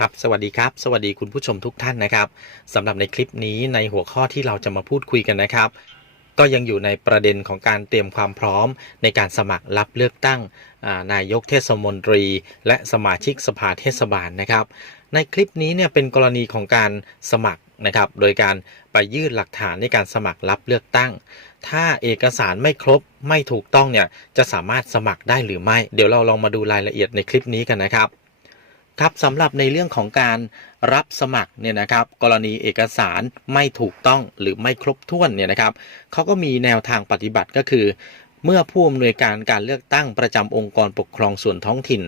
ครับสวัสดีครับ สวัสดีคุณผู้ชมทุกท่านนะครับสำหรับในคลิปนี้ในหัวข้อที่เราจะมาพูดคุยกันนะครับ ก็ยังอยู่ในประเด็นของการเตรียมความพร้อม ในการสมัครรับเลือกตั้งานายกเทศมนตรี และสมาชิกสภาเทศบาลนะครับ ในคลิปนี้เนี่ยเป็นกรณีของการสมัครนะครับ โดยการไปยื่นหลักฐานในการสมัครรับเลือกตั้ง ถ้าเอกสารไม่ครบไม่ถูกต้องเนี่ยจะสามารถสมัครได้หรือไม่ เดี๋ยวเราลองมาดูรายละเอียดในคลิปนี้กันนะครับ ครับสำหรับในเรื่องของการรับสมัครเนี่ยนะครับ กรณีเอกสารไม่ถูกต้องหรือไม่ครบถ้วนเนี่ยนะครับเขาก็มีแนวทางปฏิบัติก็คือ เมื่อผู้อำนวยการการเลือกตั้งประจำองค์กรปกครองส่วนท้องถิ่น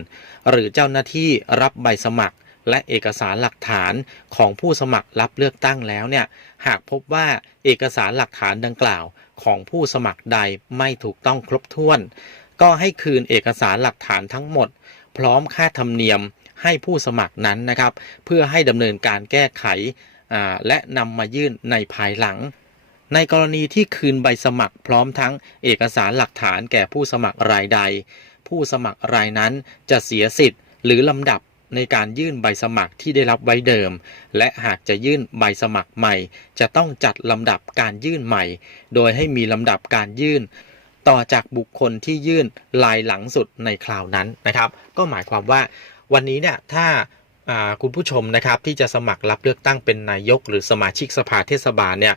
หรือเจ้าหน้าที่รับใบสมัคร และเอกสารหลักฐานของผู้สมัครรับเลือกตั้งแล้วเนี่ยหากพบว่าเอกสารหลักฐานดังกล่าว ของผู้สมัครใดไม่ถูกต้องครบถ้วน ก็ให้คืนเอกสารหลักฐานทั้งหมด พร้อมค่าธรรมเนียม ให้ผู้สมัครนั้นนะครับ เพื่อให้ดำเนินการแก้ไขและนำมายื่นในภายหลัง ในกรณีที่คืนใบสมัครพร้อมทั้งเอกสารหลักฐานแก่ผู้สมัครรายใด ผู้สมัครรายนั้นจะเสียสิทธิ์ หรือลำดับในการยื่นใบสมัครที่ได้รับไว้เดิม และหากจะยื่นใบสมัครใหม่ จะต้องจัดลำดับการยื่นใหม่ โดยให้มีลำดับการยื่น ต่อจากบุคคลที่ยื่นลายหลังสุดในคราวนั้นนะครับ ก็หมายความว่า วันนี้เนี่ยถ้าคุณผู้ชมนะครับที่จะสมัครรับเลือกตั้งเป็นนายก หรือสมาชิกสภาเทศบาลเนี่ย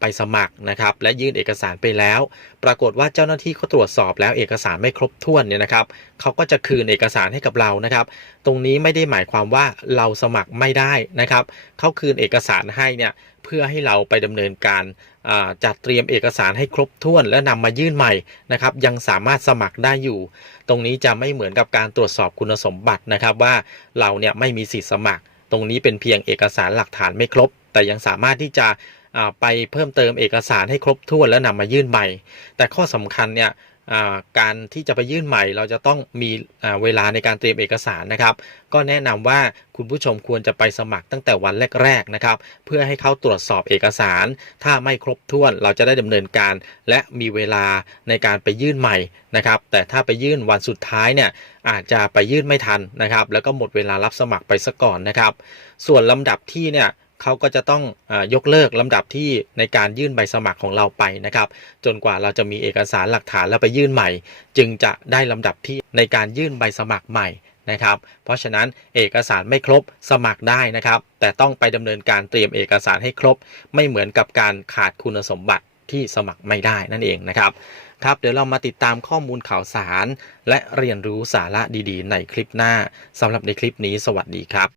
ไปสมัครนะครับ และยื่นเอกสารไปแล้ว ปรากฏว่าเจ้าหน้าที่เขาตรวจสอบแล้วเอกสารไม่ครบถ้วนเนี่ยนะครับเขาก็จะคืนเอกสารให้กับเรานะครับ ตรงนี้ไม่ได้หมายความว่าเราสมัครไม่ได้นะครับเขาคืนเอกสารให้เนี่ยเพื่อให้เราไปดำเนินการจัดเตรียมเอกสารให้ครบถ้วน และนำมายื่นใหม่นะครับยังสามารถสมัครได้อยู่ ตรงนี้จะไม่เหมือนกับการตรวจสอบคุณสมบัตินะครับว่าเราเนี่ยไม่มีสิทธิ์สมัคร ตรงนี้เป็นเพียงเอกสารหลักฐานไม่ครบ แต่ยังสามารถที่จะ ไปเพิ่มเติมเอกสารให้ครบถ้วนแล้วนำมายื่นใหม่ แต่ข้อสำคัญเนี่ยการที่จะไปยื่นใหม่ เราจะต้องมีเวลาในการเตรียมเอกสารนะครับ ก็แนะนำว่าคุณผู้ชมควรจะไปสมัครตั้งแต่วันแรกๆนะครับ เพื่อให้เขาตรวจสอบเอกสาร ถ้าไม่ครบถ้วนเราจะได้ดำเนินการ และมีเวลาในการไปยื่นใหม่นะครับ แต่ถ้าไปยื่นวันสุดท้ายเนี่ยอาจจะไปยื่นไม่ทันนะครับ แล้วก็หมดเวลารับสมัครไปซะก่อนนะครับ ส่วนลำดับที่เนี่ย เขาก็จะต้องอยกเลิกลำดับที่ในการยื่นใบสมัครของเราไปนะครับ จนกว่าเราจะมีเอกสารหลักฐานแล้วไปยื่นใหม่ จึงจะได้ลำดับที่ในการยื่นใบสมัครใหม่นะครับ เพราะฉะนั้นเอกสารไม่ครบสมัครได้นะครับ แต่ต้องไปดำเนินการเตรียมเอกสารให้ครบ ไม่เหมือนกับการขาดคุณสมบัติที่สมัครไม่ได้นั่นเองนะครับครับเดี๋ยวเรามาติดตามข้อมูลข่าวสาร และเรียนรู้สาระดีๆ ในคลิปหน้าสำหรับในคลิปนี้สวัสดีครับ